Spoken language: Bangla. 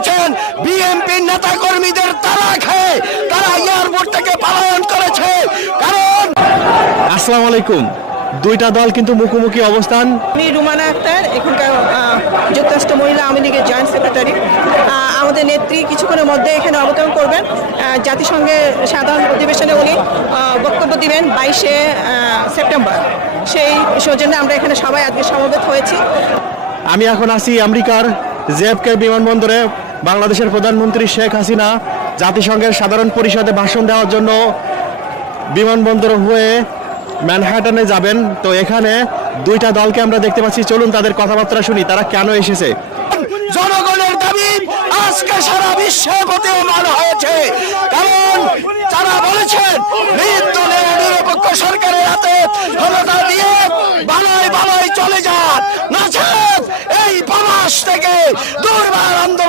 করেছেন বিএনপি নেতা কর্মীদের তাড়া খেয়ে তারা এয়ারপোর্ট থেকে পলায়ন করেছে। কারণ আসসালামু আলাইকুম। দুইটা দল কিন্তু মুখোমুখি অবস্থান। আমি রুমানা আক্তার, এখানকার যুক্তরাষ্ট্র মহিলা আওয়ামী লীগের জয়েন্ট সেক্রেটারি। আমাদের নেত্রী কিছুক্ষণের মধ্যে এখানে অবতরণ করবেন। জাতিসংঘের সাধারণ অধিবেশনে উনি বক্তব্য দিবেন 22শে সেপ্টেম্বর। সেই সৌজন্যে আমরা এখানে সবাই আজকে সমবেত হয়েছি। আমি এখন আছি আমেরিকার জেএফকে বিমানবন্দরে। বাংলাদেশের প্রধানমন্ত্রী শেখ হাসিনা জাতিসংঘের সাধারণ পরিষদে ভাষণ দেওয়ার জন্য বিমানবন্দর হয়ে ম্যানহাটনে যাবেন। তো এখানে দুইটা দলকে আমরা দেখতে পাচ্ছি। চলুন তাদের কথাবার্তা শুনি, তারা কেন এসেছে। জনগণের দাবি আজকে সারা বিশ্বে প্রতীয়মান হয়েছে। কারণ তারা বলেছেন নির্দলীয় নিরপেক্ষ সরকারের হাতে ক্ষমতা দিয়ে বালাই বালাই চলে যান, নচেৎ এই প্রবাস থেকে দুর্বার আন্দোলন